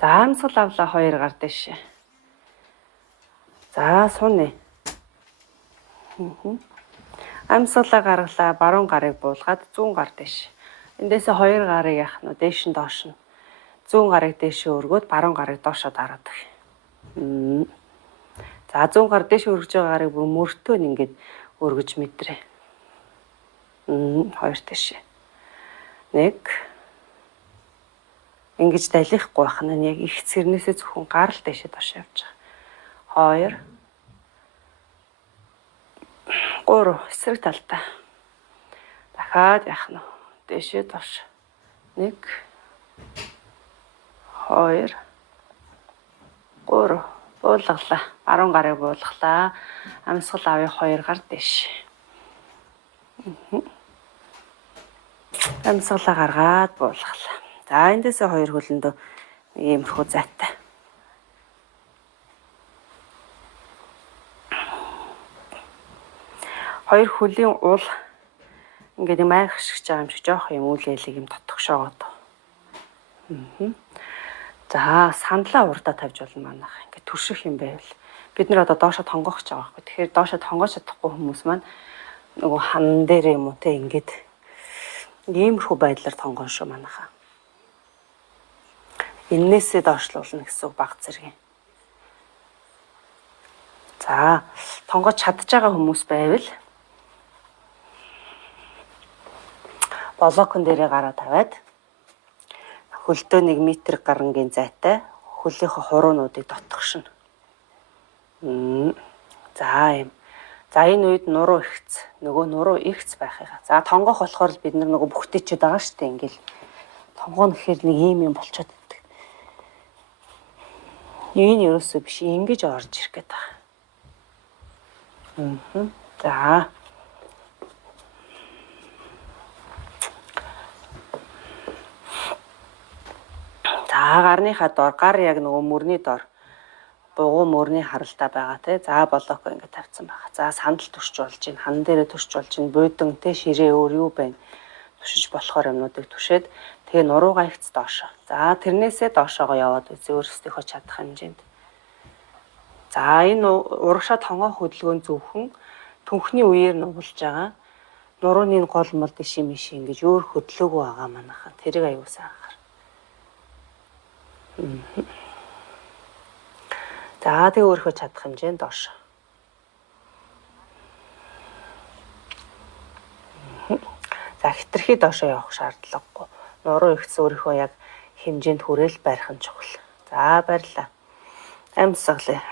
За амьсгал авлаа 2 гар дэше. За сууны. Амьсгалаа гаргалаа баруун гарыг буулгаад зүүн гар дэше. Эндээсээ 2 гарыг яах нь дээш нь доош нь. Зүүн гарыг дээшээ өргөөд баруун гарыг доошоо дараадаг. За зүүн гар дээш өргөж байгаа гарыг бүр мөртөө ингээд өргөж мэдрээ. 2 дэше. 1. Ингэж далихгүй байх нь яг их цэрнээсээ зөвхөн гар л дээшээ доош явж байгаа. 2. 3 эсрэг талдаа. Дахиад яах нь дээшээ доош. 1 2 3 буулгалаа. Баруун гарыг буулгалаа. Амьсгал авъя 2 гар дэш. Амьсгалаа гаргаад буулгалаа. За эндээсээ 2 хөлөндөө иймэрхүү зайтай. Хоёр хөлийн уул ингээд юм айхшигч байгаа юм шиг жоох юм үйл ялыг юм дотгошоогоод. За сандлаа урдаа тавьж болно манайх. Ингээд турших юм байвал бид нар одоо доошо тонгоох гэж байгаа байхгүй. Тэгэхээр доошо тонгоож чадахгүй хүмүүс маань нөгөө хан дээр юм уу те ингээд иймэрхүү байдлаар тонгоон шүү манайхаа. Иннээсээ доошлуулна гэсэн баг зэрэг. За тонгоож чадж байгаа хүмүүс байвал блокон дээрээ гараа тавиад хөлдөө 1 метр гарангийн зайтай хөлийнхөө хуруунуудыг дотгошно. За юм. За энэ үед нуруу ихц. Нөгөө нуруу ихц байхыг. За тонгоох болохоор бид нар нөгөө бүхтэйчүүд байгаа шүү дээ. Ингээл тонгоно гэхээр нэг юм болчиход байдаг. Энэ ерөөсөө биш. Ингэж орж ирэх гээд байгаа. За. За гарныхаа доор гар яг нөгөө мөрний доор бугуу мөрний харалтай байгаа те. За блок ингээд тавьсан байгаа. За сандал турч болж байна. Хан дээрээ турч болж байна. Буудан те ширээ өөр юу байна. Түшиж болохоор юмнуудыг түшээд тэгээ нуруугаа ихц доошоо. За тэрнээсээ доошоогоо яваад үзээ өөрсдийнхөө чадах хэмжээнд. За энэ урагшаа тонгоох хөдөлгөөн зөвхөн түнхний үеэр нугалж байгаа. Нурууны гол мол дэши миши ингэж өөр хөдлөөгүй байгаа манайхан. Тэрийг аюулсаа анхаар. За тэгээ өөрийнхөө чадах хэмжээнд доош. За хитрхи доошоо явах шаардлагагүй. Нуруу ихц өөрийнхөө яг хэмжээнд хүрээл барих нь чухал. За барьлаа. Амьсгалаа.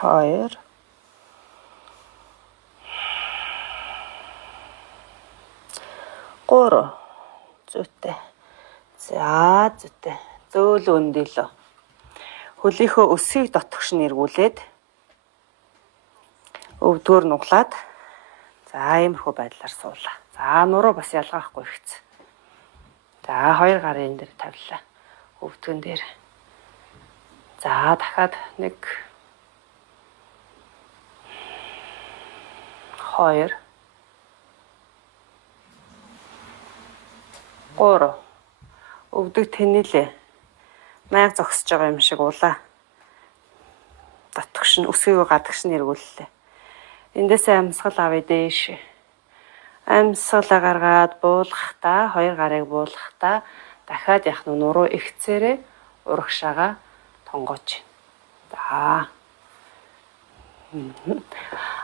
2 3 зүйтэй. За зүйтэй. Зөөл өндөлөө. Хөлийнхөө өсгийг дотгош нь эргүүлээд өвдгөр нуглаад за иймэрхүү байдлаар суулаа. За нуруу бас ялгаахгүй ихц. За 2 гарын дээр тавилаа. Өвдгөн дээр. За дахиад 1 2 3 өвдөг тэнэлээ. Майг зогсож байгаа юм шиг улаа. Дотгош нь өсгийгөө гадагш нь эргүүллээ. Эндээсээ амьсгал авъя дээш. Амьсгалаа гаргаад буулгахдаа 2 гарыг буулгахдаа дахиад яг нуруу ихцээрээ урагшаага тонгооч. За.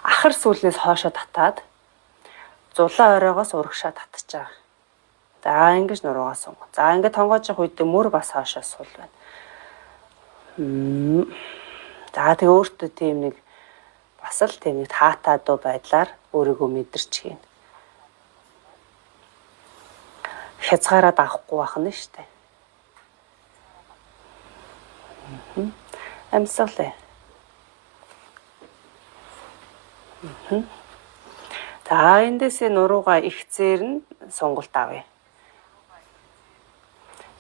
Ахар сүүлнээс хоошоо татаад зулаа оройгоос урагшаа татчихаа. За ингэж нуруугаа сунг. За ингэ тонгоож явах үед мөр бас хаашаа сул байна. За тэгээ өөртөө тийм нэг бас л тийм нэг таатай дуу байдлаар өөрийгөө мэдэрч хийн. Хязгаараад авахгүй байх нь шүү дээ. Амьсгалаа. За эндээсээ нуруугаа ихцээр нь сонголт авъя.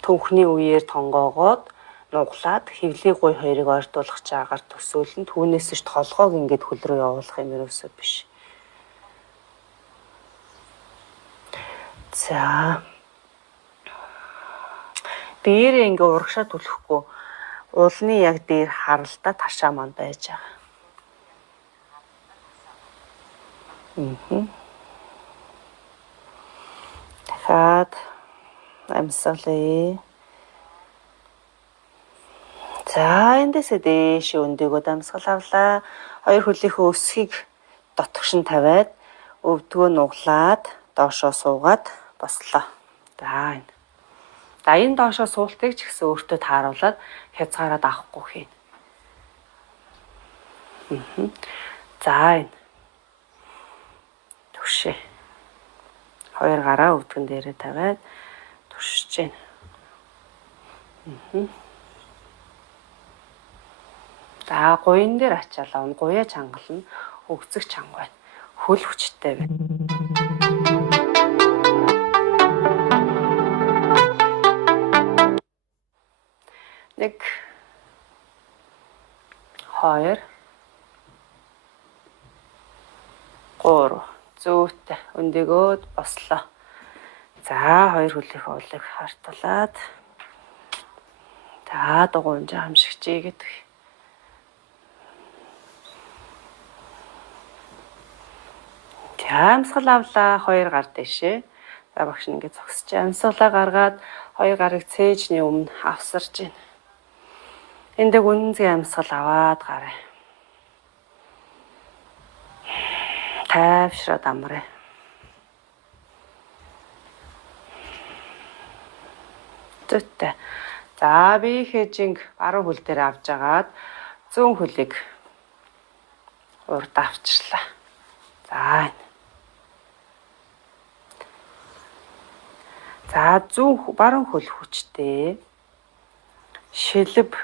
Түнхний үеэр тонгоогоод нуглаад хөвлийн гуй хоёрыг ойртуулах чаагаар төсөөлн түүнээс ч толгоог ингээд хөл рүү явуулах юм ерөөсөө биш. За. Биеэрээ ингээ урагшаа түлхэхгүй уулны яг дээр харалтаа ташаа маань байж байгаа. Дахиад амьсгалъя. За эндээсээ дээш өндөгөө дамсгал авлаа. Хоёр хөлийнхөө өсгийг дотгош нь тавиад өвдгөө нуглаад доошоо суугаад бослоо. За энэ. За энэ доошоо суултыг ч гэсэн өөртөө тааруулаад хязгаараад авахгүй хийнэ. За энэ. Түшээ. Хоёр гараа өвдгөн дээрээ тавиад туршиж байна. За гуйн дээр ачаалаа. Гуяа чангална. Өгцөг чанга байна. Хөл хүчтэй байна. Нэг 2 3 зүйтэй өндөгөөд бослоо. За хоёр хөлийнхөө уулыг хартуулаад за дугуйн хамшигчий гэдэг. Амьсгал авлаа. Хоёр гар дэшээ. За багш нь ингээд зогсож амьсгалаа гаргаад хоёр гарыг цээжний өмнө авсарж байна. Энд үнэнзгийн амьсгал аваад гараа. Тайвшраад амраа. Зүйтэй. За би хэжинг баруун хөл дээр авч агаад зүүн хөлийг урд авчлаа. За энэ. За баруун хөл хүчтэй. Шилб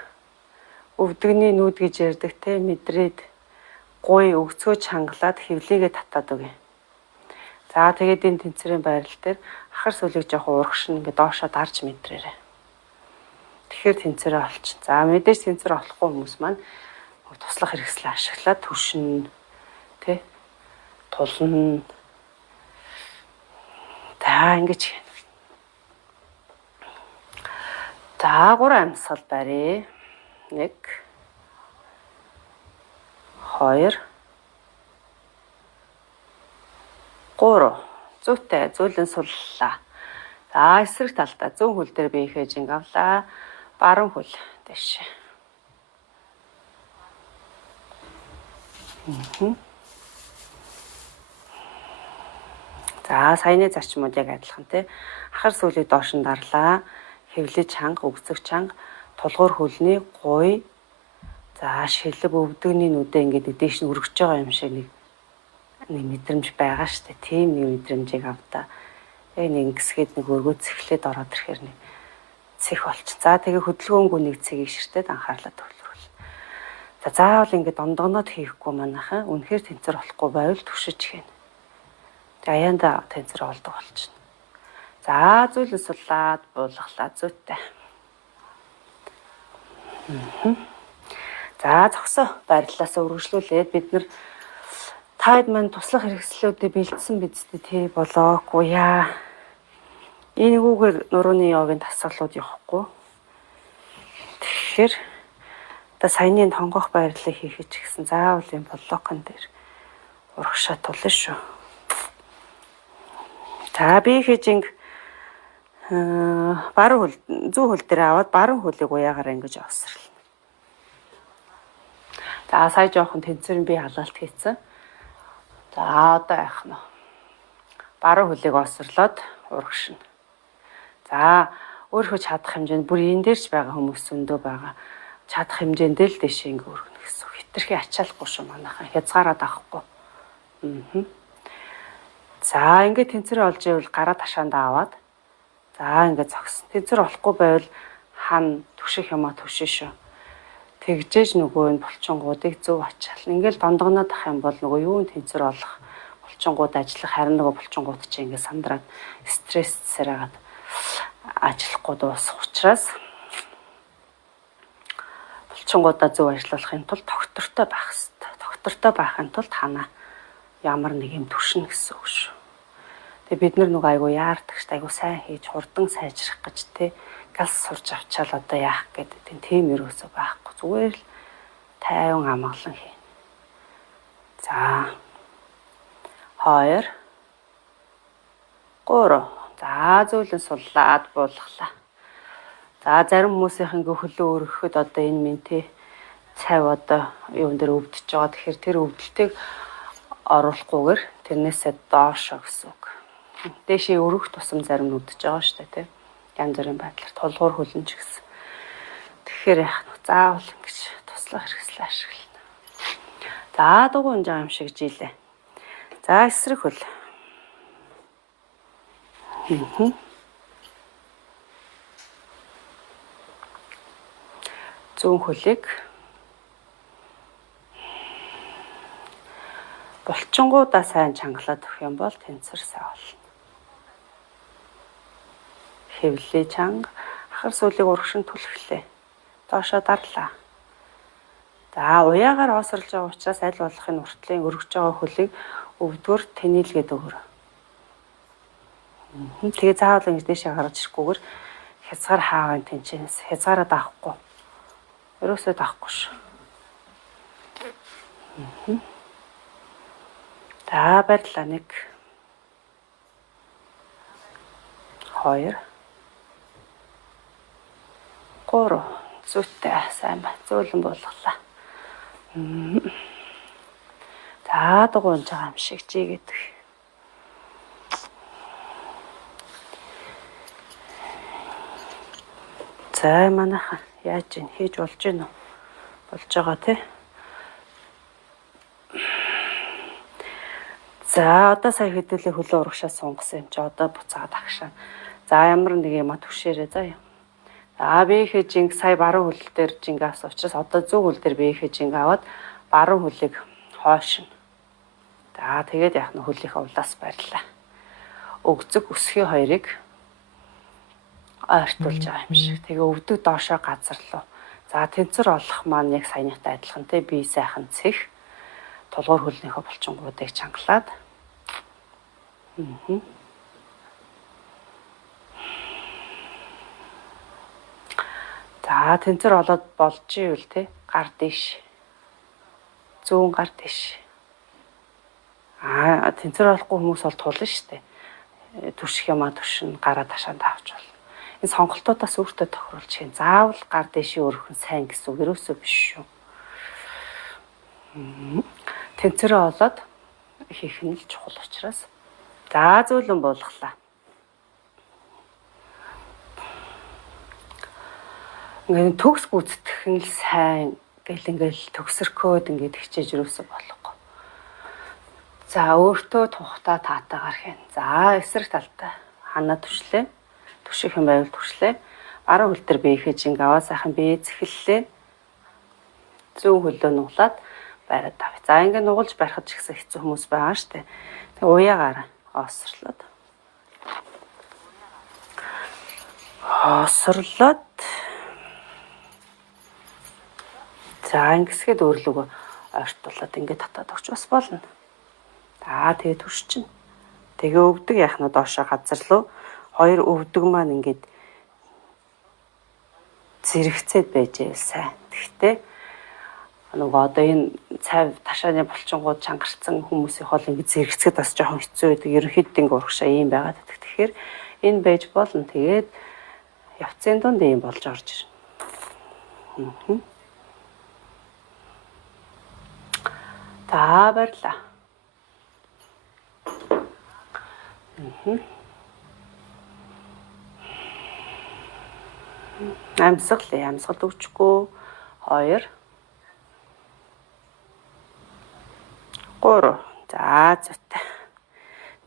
өвдөгний нүд гэж ярьдаг те мэдрээд гуй өгцгөө чангалаад хөвлийгээ татаад өгье. За тэгээд энэ тэнцвэрийн байрал дээр ахар сүлийг жоохон урагшин ингээд доошоо дарж мэдрээрэй. Тэгэхээр тэнцвэрээ олчих. За мэдээж тэнцвэр олохгүй хүмүүс маань туслах хэрэгслээ ашиглаад төршин тэ тулна. За ингэж хийнэ. За 3 амьсгал барья. 1 2 3 зүйтэй зөөлөн суллаа. За эсрэг талдаа зүүн хөл дээр би хэжинг авлаа. Баруун хөл дэш. За саяны зарчмууд яг адилхан тий. Ахар сүлийг доош нь дарлаа. Хэвлээ чанга, өгцөг чанга, тулгуур хөлний гуй. За шилб өвдөгний нүдэ ингээд дээш нь өргөж байгаа юм шиг нэг мэдрэмж байгаа штэ. Тийм нэг мэдрэмжийг авдаа. Яг нэг ингэсгээд нэг өргөө цэхлээд ороод ирэхээр нэг цэх болчих. За тэгээ хөдөлгөөнгөө нэг цэгийг ширтээд анхаарлаа төвлөрүүл. За заавал ингээд дондогноод хийхгүй манайхан үнэхээр тэнцвэр болохгүй байвал түшиж хийнэ. Тэгээ аяанда тэнцвэр олдог болчихно. За зүйлс сулаад буулгалаа зүйтэй. За зогсоо байрлалаасаа үргэлжлүүлээд бид нар таад маань туслах хэрэгслүүдээ бэлдсэн бидтэй тий болоогүй яа. Энэгүүгээр нурууны явын тасгалууд явахгүй. Тэгэхээр одоо саяны тонгох байрлалыг хийхэд ч гэсэн заавал юм блокон дээр урагшаа тулна шүү. За би хэжинг баруун хөл зүүн хөл дээр аваад баруун хөлийг уяагаар ингэж авсарлаа. За сая жоохон тэнцвэрийн би халаалт хийсэн. За одоо яах нь. Баруун хөлийг осрлоод урагшина. За өөрөө чадах хэмжээнд бүр энэ дээр ч байгаа хүмүүс өндөө байгаа. Чадах хэмжээндээ л дэшээ ингэ өргөнө гэсэн. Хитрхи ачаалахгүй шүү манайхан. Хязгаараад авахгүй. За ингээд тэнцвэр олж ивэл гараа ташаанд аваад за ингээд зогсон. Тэнцвэр олохгүй байвал хан түших юмаа түшин шүү. Тэгжээж нөгөө энэ булчингуудыг зөв ачаална. Ингээл дондогноод ах юм бол нөгөө юун тэнцвэр олох булчингууд ажиллах харин нөгөө булчингууд чинь ингээд сандраад стрессээр агаад ажиллахгүй дуусах учраас булчингуудаа зөв ажиллуулахын тулд доктортой байх хэрэгтэй. Доктортой байхын тулд хана ямар нэг юм түшнэ гэсэн үг шүү. Тэгээ бид нар нөгөө айгу яардагч айгу сайн хийж хурдан сайжрах гэж те галс сурж авчаал одоо яах гэдэг тийм ерөөсөө байхгүй. Зүгээр л тайван амгалан хийнэ. За 2 3. За зөөлөн суллаад буулгалаа. За зарим хүмүүсийнх ингээ хөлөө өргөхөд одоо энэ минь те цав одоо юун дээр өвдөж байгаа. Тэгэхээр тэр өвдөлтийг оруулахгүйгээр тэрнээсээ доошо гэсэн үг. Дээшээ өргөх тусам зарим нь өвдөж байгаа шүү дээ, тийм. Янз бүрийн байдлаар тулгуур хөлн ч гэсэн. Тэгэхээр яах нь заавал ингэж туслах хэрэгслээ ашиглана. За дугуй унжаа юм шиг жилээ. За эсрэг хөл. Зүүн хөлийг булчингуудаа сайн чангалаад өгөх юм бол тэнцвэр сайн болно. Хэвлээ чанга, ахар сүүлийг урагшин түлхлээ. Доошоо дарлаа. За уяагаар оосрлж байгаа учраас аль болохын уртлын өргөж байгаа хөлийг өвдгөр тэнэлгээд өгөр. Тэгээ заавал ингэж дэшээ гаргаж ирэхгүйгээр хязгаар хаавын тэнчэнээс хязгаараа даахгүй. Ерөөсөө даахгүй шүү. За барьлаа 1 2 3 зүйтэй сайн ба зөөлөн буулгалаа. За дугуйж байгаа юм шиг жигээд. За манайхан яаж ийн хийж болж гин үү? Болж байгаа тий. За одоо сая хэдүүлээ хөлөө урагшаа сунгасан юм чи одоо буцаад агшаа. За ямар нэг юм түшээрээ заа юм. За биеийнхээ жинг сая баруун хөл дээр жинг авсан учраас одоо зөв хөл дээр биеийнхээ жинг аваад баруун хөлийг хойшно. За тэгээд яах нь хөлийнхээ улаас барьлаа. Өгзөг өсгий хоёрыг ойртуулж байгаа юм шиг. Тэгээ өвдөг доошоо газар руу. За тэнцвэр олох маань яг саяныхтай адилхан те бие сайхан цэх. Тулгуур хөлнийхөө булчингуудыг чангалаад. За тэнцвэр олоод болж ивэл те гар дэш. Зүүн гар дэш. Тэнцвэр олохгүй хүмүүс бол тулна штэ. Түших юмаа түшин гараа ташаанд авч болно. Энэ сонголтуудаас өөртөө тохируулж хийн. Заавал гар дэшийн өргөн сайн гэсэн үг ерөөсөө биш шүү. Тэнцвэрээ олоод хийх нь л чухал учраас. За зөөлөн буулгалаа. Ингээд төгс гүйцэтгэх нь л сайн ингээл төгсөрхөөд ингээд хичээж юусэн болохгүй. За өөртөө тухтаа таатаагаар хийн. За эсрэг талтай ханаа түшлээ. Түших юм байвал түшлээ. Баруун хөл дээр биеийнхээ жинг аваа сайхан бие цэхэллээ. Зүүн хөлөө нуглаад бариад авъя. За ингээд нугалж барихад ч ихсэн хэцүү хүмүүс байгаа штэ. Тэг уяагаар осрлоод. За ингэсгээд өөрлөгөө ойртуулад ингээд татаад өгч бас болно. За тэгээ түшчин. Тэгээ өвдөг яах нь доошоо газар руу хоёр өвдөг маань ингээд зэрэгцээд байж ивэл сайн. Тэгтээ нөгөө одоо энэ цав ташааны булчингууд чангарсан хүмүүсийн хоол ингээд зэрэгцээд бас жоохон хэцүү байдаг. Ерөнхийдөө ингээд урагшаа ийм байгаад байдаг. Тэгэхээр энэ байж болно. Тэгээд явцын дунд ийм болж орж ирнэ. За барьлаа. Амьсгал өгчгүй. 2 3. За зүйтэй.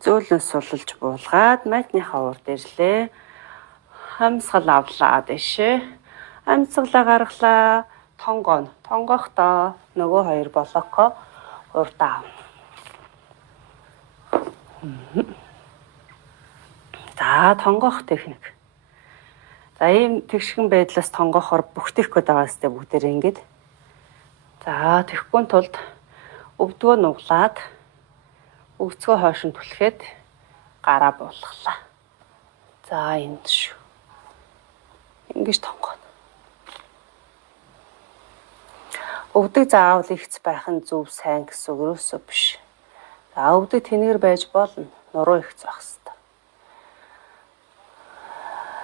Зөөлөн суллж буулгаад майтныхаа урд ирлээ. Амьсгал авлаа дэшээ. Амьсгалаа гаргалаа. Тонгооно. Тонгохдоо нөгөө хоёр блоко урдаа авна. За тонгоох техник. За ийм тэгшгэн байдлаас тонгоохоор бүгдэх гээд байгаа сте бүгдээрээ ингээд За тэгэхгүй тулд өвдгөө нуглаад өвцгөө хойш нь түлхээд гараа буулгалаа. За энд шүү. Ингэж тонгоно. Өвдөг заавал ихц байх нь зөв сайн гэсэн үг юусоо биш. За өвдөг тэнэгэр байж болно. Нуруу ихц байх хэрэгтэй.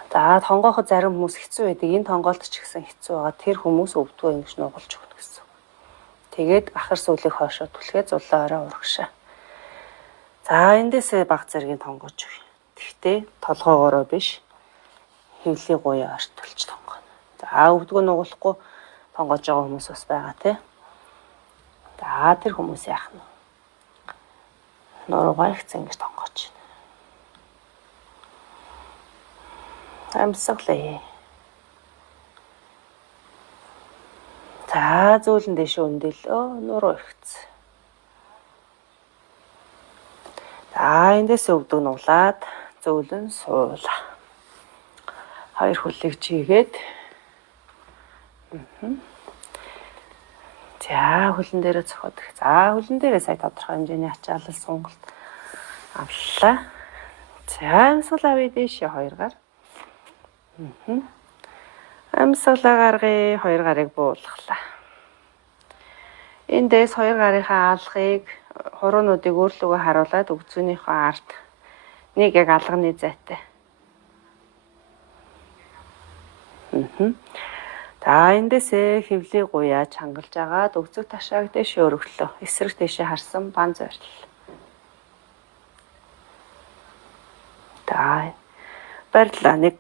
За тонгооход зарим хүмүүс хэцүү байдаг. Энэ тонголт ч гэсэн хэцүү байгаа. Тэр хүмүүс өвдгөө ингэж нугалж өгнө гэсэн. Тэгээд ахар сүүлийг хойшоо түлхээ зулаа орой урагшаа. За эндээсээ баг зэргийн тонгож өгье. Гэхдээ толгоогоороо биш. Хөвлийн гуяа ортолж тонгоно. За өвдгөө нугалахгүй тонгож байгаа хүмүүс бас байгаа тий. За тэр хүмүүс яах нь? Нуруугаа ихц ингэж тонгож байна. Амьсгалээ. За зөөлөн дэше өндөлөө нуруу ихц. За эндээс өвдөг нуглаад зөөлөн суула. Хоёр хөлийг чигээд. За хөлн дээрээ цохоод. За хөлн дээрээ сая тодорхой хэмжээний ачаалал сонголт авлаа. За амьсгал авъя дэше хоёр гар. Амьсгалаа гаргая, хоёр гарыг буулгалаа. Эндээс хоёр гарынхаа алгыг хуруунуудыг өөрлөгөө харуулад өгцөнийхөө ард нэг яг алганы зайтай. За эндээсээ хөвлийг гуяа чангалж агаад өгцөг ташааг дэше өргөлөө. Эсрэг дэше харсан бан зорил. За барьлаа 1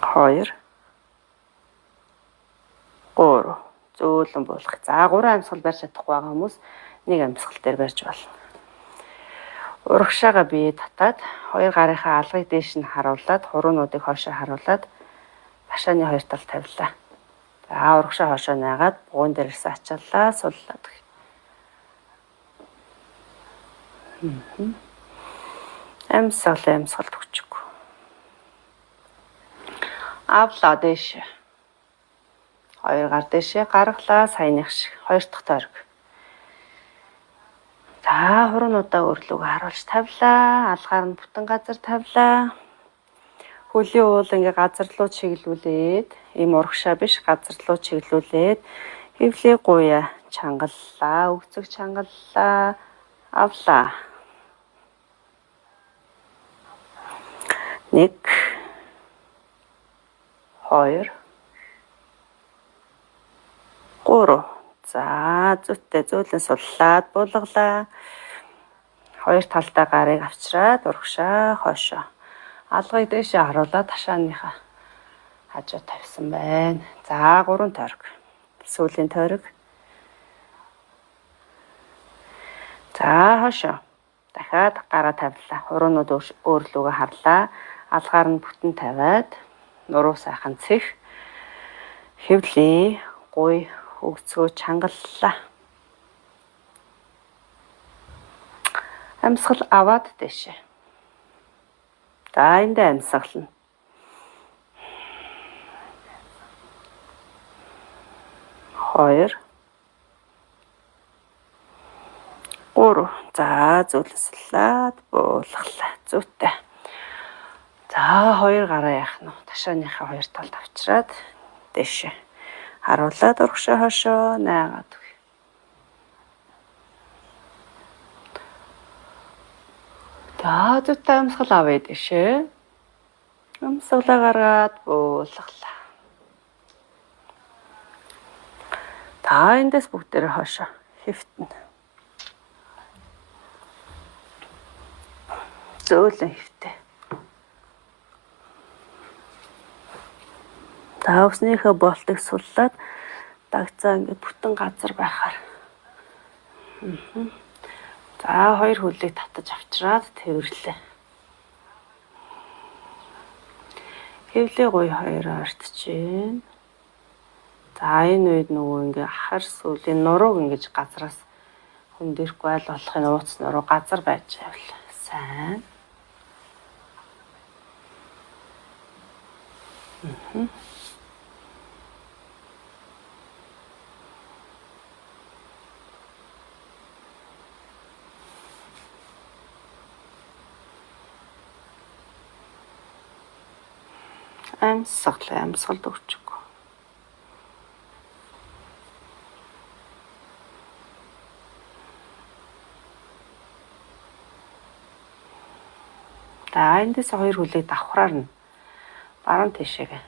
2 3 зөөлөн буулгах. За 3 амьсгал барьж чадахгүй байгаа хүмүүс 1 амьсгал дээр барьж болно. Урагшаага бие татаад хоёр гарынхаа алгыг дээш нь харуулад хуруунуудыг хойшоо харуулад ташааны хоёр тал тавилаа. За урагшаа хойшоо наагаад бугуун дээр ирсэн ачааллаа суллаад. Амьсгал төгчөг. Авлаа дэше. Хоёр гар дэше гаргалаа саяных шиг. Хоёр дахь тойрог. За хуруунуудаа өөрлөгөө харуулж тавилаа. Алгаар нь бүтэн газар тавилаа. Хөлийн уул ингээ газар руу чиглүүлээд ийм урагшаа биш газар руу чиглүүлээд хөвлийг гуяа чангаллаа. Өгцөг чангаллаа. Авлаа. 1 2 3 За зүйтэй зөөлөн суллаад буулгалаа. Хоёр талдаа гарыг авчраад урагшаа хойшоо. Алгыг дээшээ харуулаад ташааныхаа хажуу тавьсан байна. За 3 тойрог. Сүүлийн тойрог. За хойшоо. Дахиад гараа тавилаа. Хуруунууд өөрлөгөө харлаа. Алгаар нь бүтэн тавиад нуруу сайхан цэх. Хөвлий гуй өгцгөө чангаллаа. Амьсгал аваад дэше. За эндээ амьсгална. Хоёр 3 За зөвлөслээд буулгалаа. Зүйтэй. За хоёр гараа яах нь ташааныхаа хоёр талд авчраад дэше. Харуулаад урагшаа хойшоо наагаад. За зүйтэй амьсгал авъя дэше. Амьсгалаа гаргаад буулгалаа. Та эндээс бүгдээрээ хойшоо хэвтэнэ. Зөөлөн хэвтээ. Та өснийхөө болтыг суллаад дагцаа ингээд бүтэн газар байхаар. За хоёр хөлийг татаж авчраад тэрвэрлээ. Хөвлий гуй хоёроо ортчихээн. За энэ үед нөгөө ингээ ахар сүүлийн нурууг ингэж газраас хүндэрхгүй аль болохын ууц нуруу газар байж байвал сайн. Амьсгал өгчихгүй. За эндээс хоёр хөлийг давхраар нь баруун тишээгээ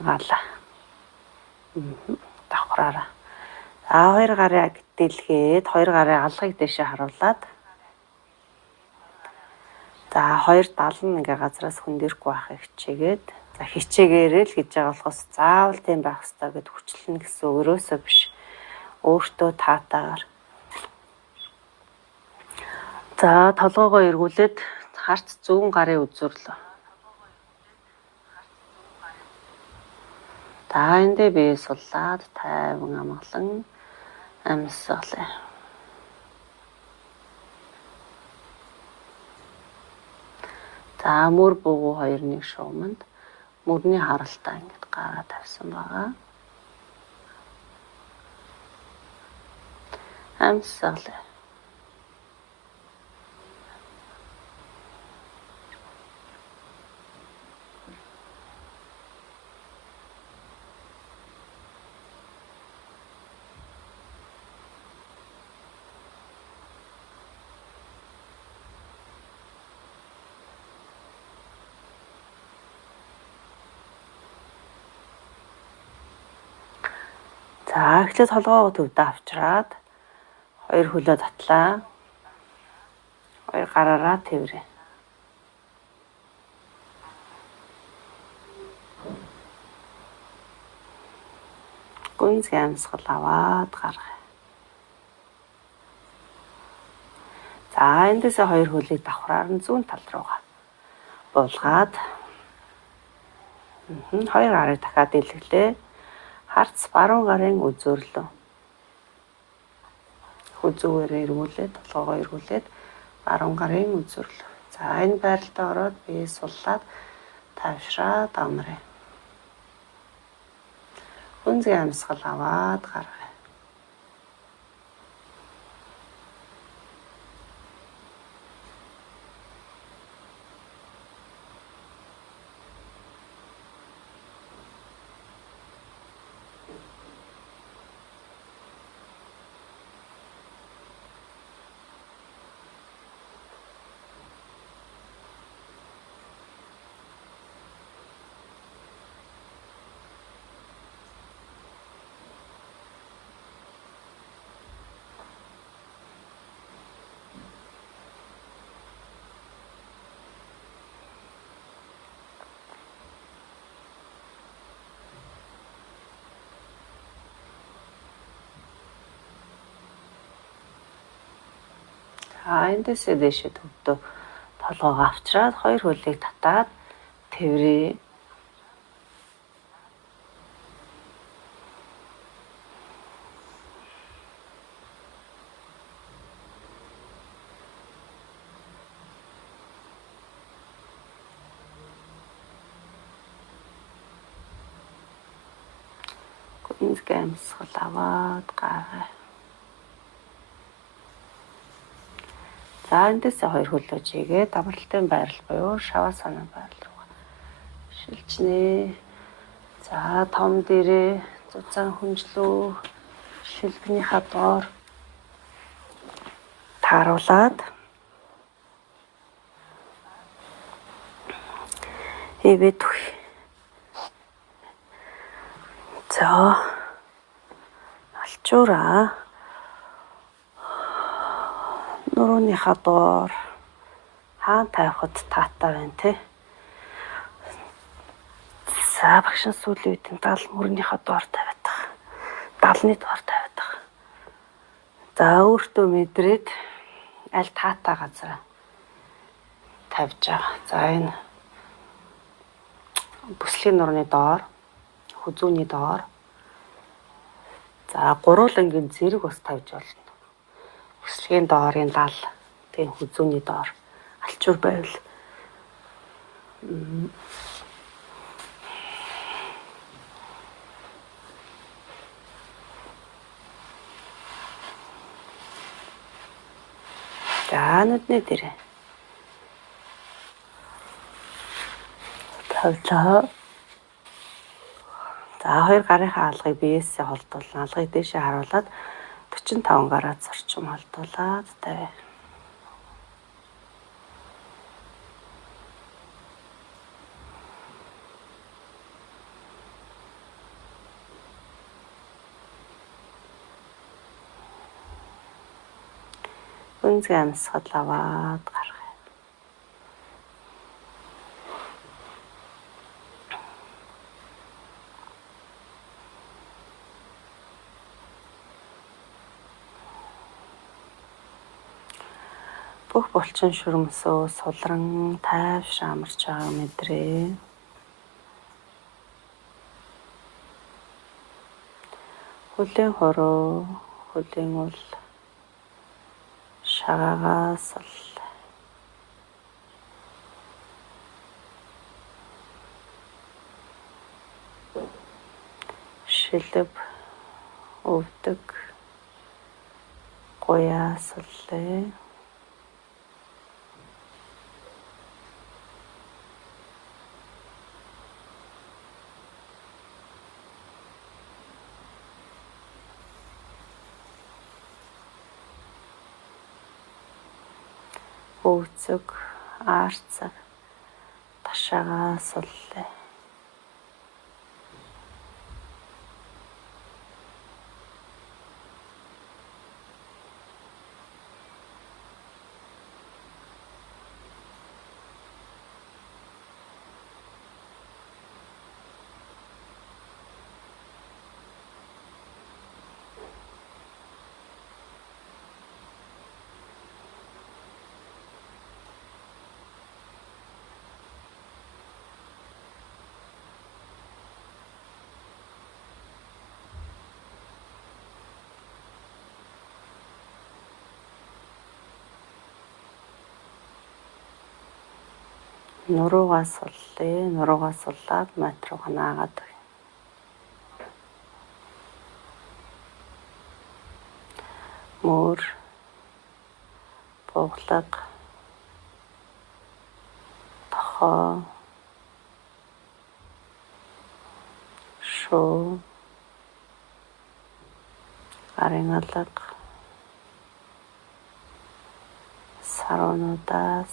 гаалаа. Давхраараа. За хоёр гарыг дэлгээд хоёр гарын алгыг дэшээ харуулад за хоёр дал нь ингээ газраас хүндэрхгүй байхыг хичээгээд за хичээгээрээ л гэж байгаа болохоос заавал тийм байх ёстой гэд хүчлэн гэсэн өрөөсөө биш. Өөртөө таатаагаар. За толгоогоо эргүүлээд харц зүүн гарын үзүүрлөө. За эндээ бие суллаад тайван амгалан амьсгалаа. За мөр бугуу хоёрны шууманд мөрний харалтаа ингэж гараа тавьсан байгаа. Амьсгалаа. За эхлээд толгоогоо төвдөө авчраад хоёр хөлөө татлаа. Хоёр гараараа тэрвэрээ. Гүнзгий амьсгал аваад гаргая. За эндээсээ хоёр хөлийг давхраар нь зүүн тал руугаа буулгаад хоёр гарыг дахиад дэлгэлээ. Харц баруун гарын үзүүрлөө. Хүзүүгээр эргүүлээд толгоогоо эргүүлээд баруун гарын үзүүрлөө. За энэ байралтаа ороод бие суллаад тавшраад амраа. Гүнзгий амьсгал аваад гаргая. Эндээсээ дэшээ төвдөө толгоогоо авчраад хоёр хөлийг татаад тэрвэрээ. Гүнзгий амьсгал аваад гаргая. За эндээсээ хоёр хөлөө чигээ давралтын байрал буюу шавасана байрал руу шилжнэ. За том дээрээ зузаан хүнжлүү шилбэнийхаа доор тааруулаад ивэд үх. За алчуураа нурууныхаа доор хаан тавихад таатай байна те. За багшин сүүлийн үед дал мөрнийхөө доор тавиад байгаа. Далны доор тавиад байгаа. За өөртөө мэдрээд аль таатай газар тавьж байгаа. За энэ бүслийн нурууны доор, хүзүүний доор. За гуруулангийн зэрэг бас тавьж болно. Бүслийн доорын дал, тийм хүзүүний доор алчуур байвал за нүдний дээрээ тавлаа. За хоёр гарынхаа алгыг биеэсээ холдуулна. Алгыг дээшээ харуулад 45 градус орчим холдуулаад тавь. Гүнзгий амьсгал аваад гаргая. Бүх булчин шүрмсөө сулран тайвшир амарч байгаа мэдрээ. Хөлийн хороо, хөлийн уул шагаагаас л шилб өвдөг гуяас л өвцөг аарцаг ташаагаас л нуруугаас суллээ. Нуруугаас суллаад мат руу наагаад мөр буглаг тохоо шуу гарын алга саруунуудаас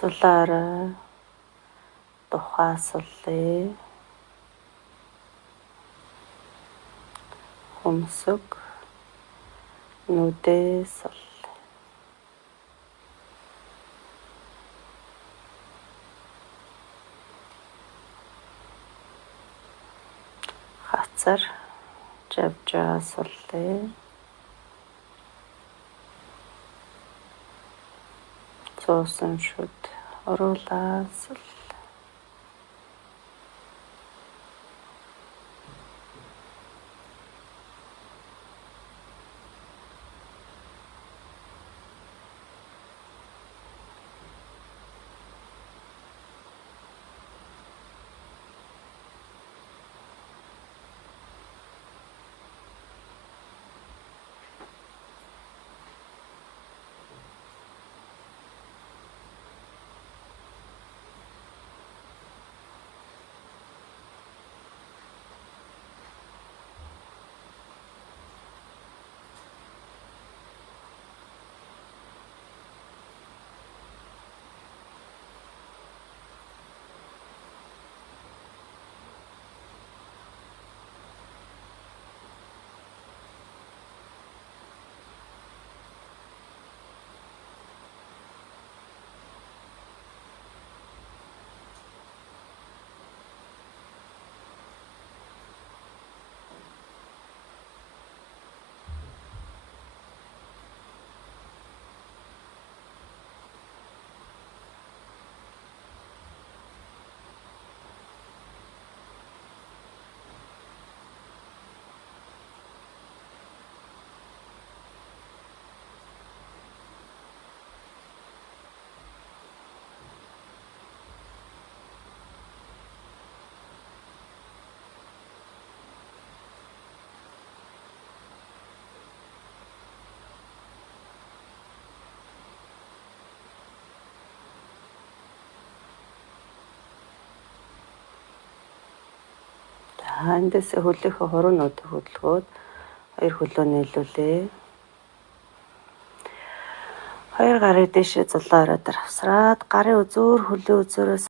зулаараа тухаас суллээ. Хөмсөг нүдээс сул. Хацар жавжаа суллээ. Цуусан шүд оруулаа сул. эндээс хөлийнхөө хуруунуудыг хөдөлгөөд 2 хөлөө нийлүүлээ. 2 гарыг дээшээ зулаа ороод авсраад гарын үзүүр хөлийн үзүүрээс